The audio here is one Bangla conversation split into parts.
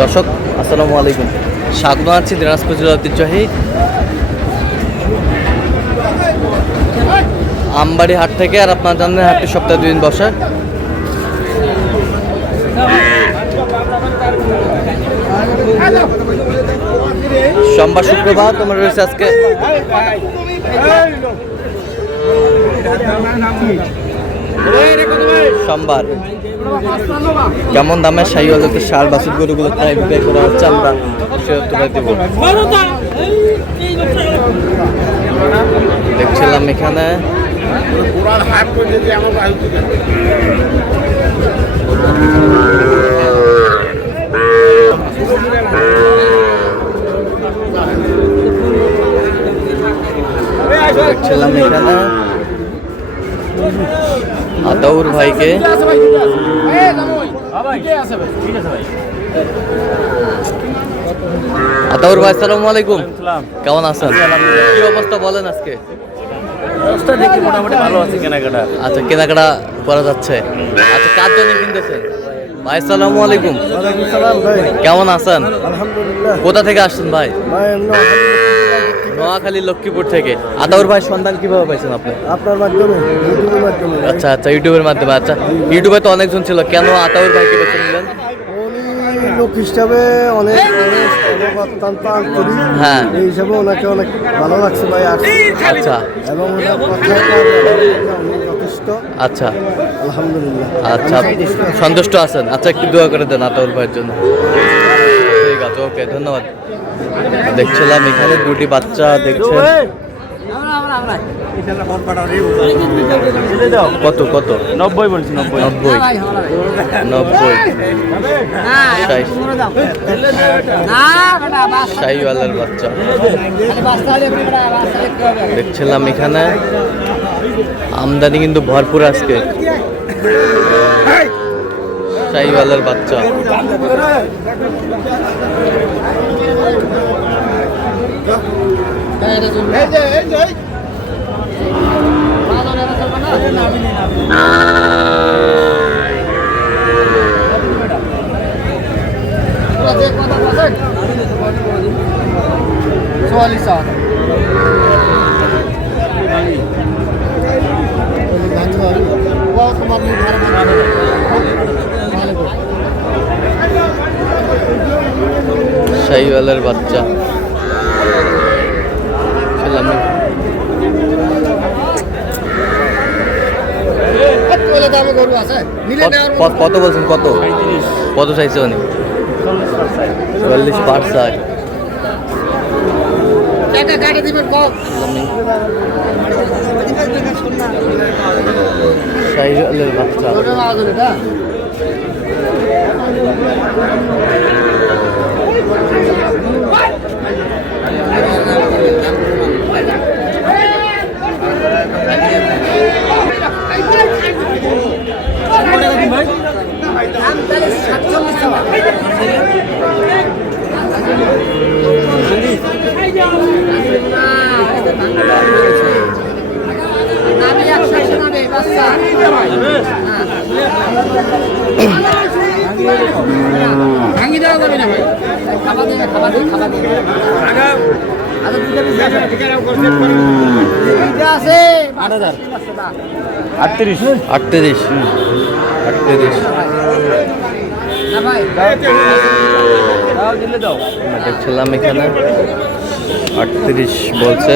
দর্শক আসসালামু আলাইকুম, স্বাগত জানাচ্ছি দিনাজপুর জেলার ঐতিহ্যবাহী আমবাড়ি হাট থেকে। আর আপনার জানেন হাটটি সপ্তাহে 2 দিন বসে। সোমবার শুক্রবার তোমার রয়েছে আজকে সোমবার। কেমন দামে শাহিওয়ালের সার বাছুর গরুগুলো প্রায় বিক্রি করা হচ্ছে আমরা সেটা দেব। দেখছিলাম এখানে আতাউর ভাইকে। আতাউর ভাই আসসালামু আলাইকুম, কেমন আছেন? কি অবস্থা বলেন আজকে? অবস্থা দেখি মোটামুটি ভালো আছে কেনাকাটা। আচ্ছা, কেনাকাটা করা যাচ্ছে। আচ্ছা, কার জন্য কিনতেছেন? ভাই আসসালামু আলাইকুম, কেমন আছেন? আলহামদুলিল্লাহ। কোথা থেকে আসছেন ভাই? নোয়াখালী লক্ষ্মীপুর থেকে। আতাউর ভাই সন্ধান কিভাবে পাইছেন আপনি? আপনার মাধ্যমে, ইউটিউবের মাধ্যমে। আচ্ছা আচ্ছা, ইউটিউবের মাধ্যমে। আচ্ছা, ইউটিউবে তো অনেকজন ছিল, কেন আতাউর ভাইকে বেছে নিলেন? উনি লোক হিসাবে অনেক অত্যন্ত আন্তরিক। হ্যাঁ, এই হিসাবে ওনাকে অনেক ভালো লাগছে ভাই। আচ্ছা এবং ওনার কথাটা যথেষ্ট। আচ্ছা আলহামদুলিল্লাহ। আচ্ছা, সন্তুষ্ট আছেন? আচ্ছা, একটু দোয়া করে দেন আতাউর ভাইয়ের জন্য। ঠিক আছে, ওকে, ধন্যবাদ। দেখছিলাম এখানে দুটি বাচ্চা দেখছেন। কত কত? 90 বলছি। 90 শাহিওয়ালের বাচ্চা দেখছিলাম এখানে। আমদানি কিন্তু ভরপুর আজকে। শাহিওয়ালের বাচ্চা শাহিওয়ালের বাচ্চা কত বলছেন? কত কত চাইছে উনি? 40 পার চাই। শাহিওয়ালের বাচ্চা ভাঙি দেওয়া যাবে না ভাই। আটত্রিশ। দেখছিলাম এখানে 38 বলছে।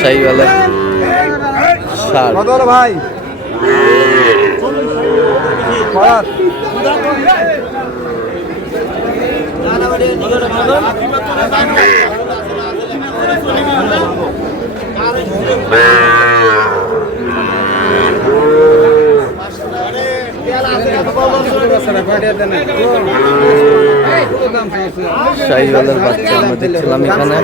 শাহিওয়ালের সার ভাই শাহিওয়ালের বাচ্চা আমরা দেখছিলাম এখানে।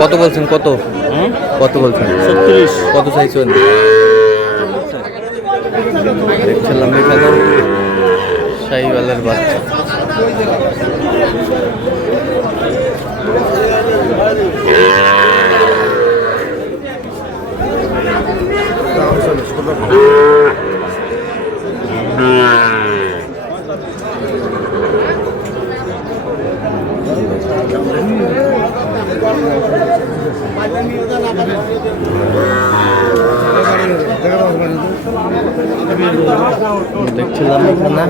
কত বলছেন? কত কত বলছেন? 36। কত চাইছেন? দেখছিলাম এখানে শাহিওয়ালের বাচ্চা। দেখছিলাম এখানে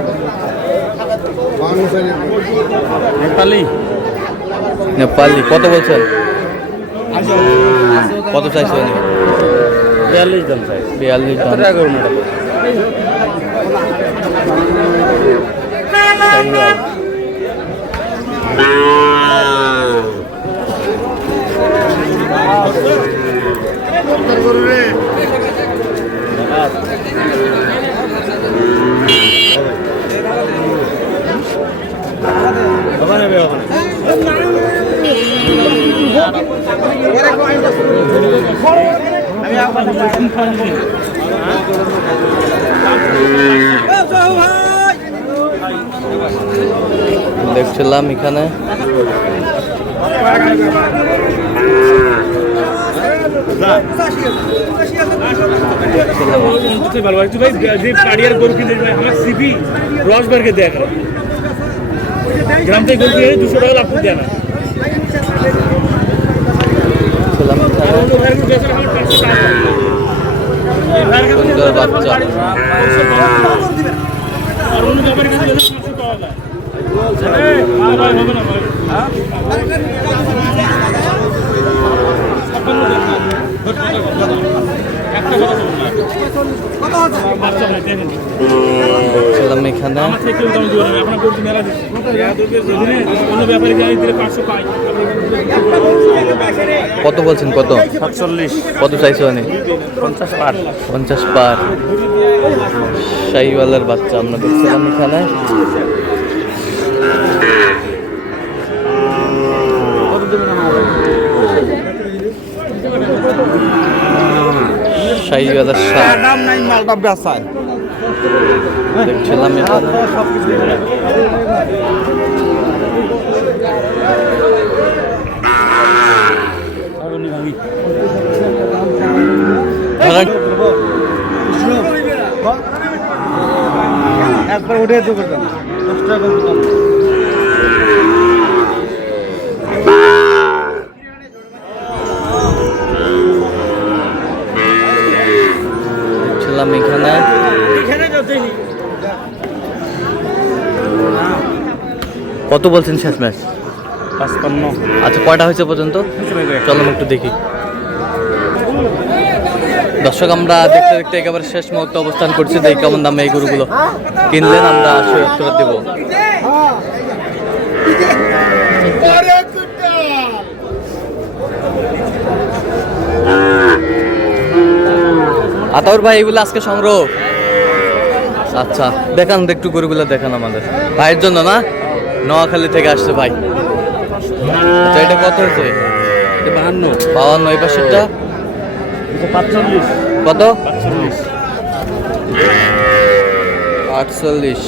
নেপালি কত বলছেন? কত চাইছো? 42 দাম চাই। 42 দাম। টাকা করুন এটা। শাহিওয়াল। দেখছিলাম এখানে গ্রাম থেকে গরু কিনে 200 টাকা লাভ দেয় না। সুন্দর বাচ্চা। আর অন্য ব্যাপারে কাছে 500 টাকা দেয়। হবে না ভাই। ছিলাম এখানে কত বলছেন? কত 47 কত চাইছো? মানে 50 পার 50 পার। শাহিওয়ালের বাচ্চা আমরা দেখছিলাম এখানে। শাহিওয়ালের সার দাম নাই, মালটা বেচায়। দেখছিলাম এখানে। একবার উঠে তো করতাম 10 টাকা করতাম। দেখছিলাম এখানে কত বলছেন শেষ ম্যাচ? 55। আচ্ছা কয়টা হয়েছে পর্যন্ত? চলো একটু দেখি। দর্শক আমরা দেখতে দেখতে একেবারে শেষ মুহূর্তে অবস্থান করছি। দেখি কেমন দামে এই গরুগুলো কিনলেন, আমরা আসলে উত্তর দেব। আতাউর ভাই এগুলো আজকে সংগ্রহ? আচ্ছা দেখান একটু গরুগুলো, দেখান আমাদের ভাইয়ের জন্য না? নোয়াখালী থেকে আসছে ভাই। আচ্ছা এটা কত হয়েছে? 52। এই পাশেরটা 45। কত? 45। 48।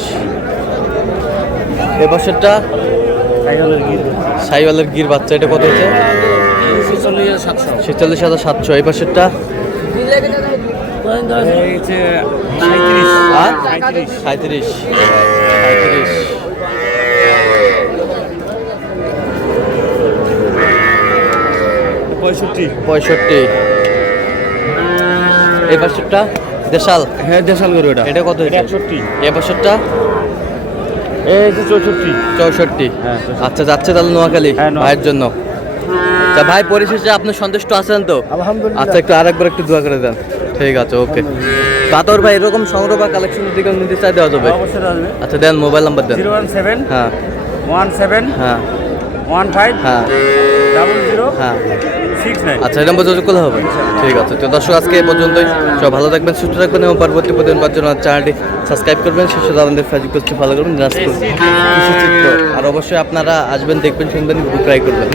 এই পাশেরটা শাহিওয়ালের গির বাচ্চা, এটা কত হয়েছে? 46,700। এই পাশেরটা 37। পঁয়ষট্টি। এই পাশেরটা দেশাল? হ্যাঁ দেশাল গরু এটা। এটা কত? 61। এই পাশেরটা এই যে 64। 64। হ্যাঁ, আচ্ছা যাচ্ছে তাহলে নোয়াখালী হ্যাঁ, নোয়াখালী। ভাইয়ের জন্য। তা ভাই পরিশেষে আপনি সন্তুষ্ট আছেন তো? আলহামদুলিল্লাহ। আচ্ছা একটু আরেকবার একটু দোয়া করে দেন। ঠিক আছে, ওকে। কাতর ভাই এরকম সংগ্রহ বা কালেকশন দিকে নিতে চাই দেওয়া যাবে? অবশ্যই আসবে। আচ্ছা দেন, মোবাইল নাম্বার দেন। 017 হ্যাঁ 17 হ্যাঁ 15 হ্যাঁ 00 হ্যাঁ 69। আচ্ছা এরকম যোগাযোগ করলে হবে। ঠিক আছে, তো দর্শক আজকে এই পর্যন্তই। সব ভালো থাকবেন, সুস্থ থাকবেন এবং পরবর্তী প্রতিদিন পাওয়ার জন্য চ্যানেলটি সাবস্ক্রাইব করবেন। শেষে আমাদের ফেসবুক পেজটি ফলো করবেন। আর অবশ্যই আপনারা আসবেন, দেখবেন, শুনবেন, ট্রাই করবেন।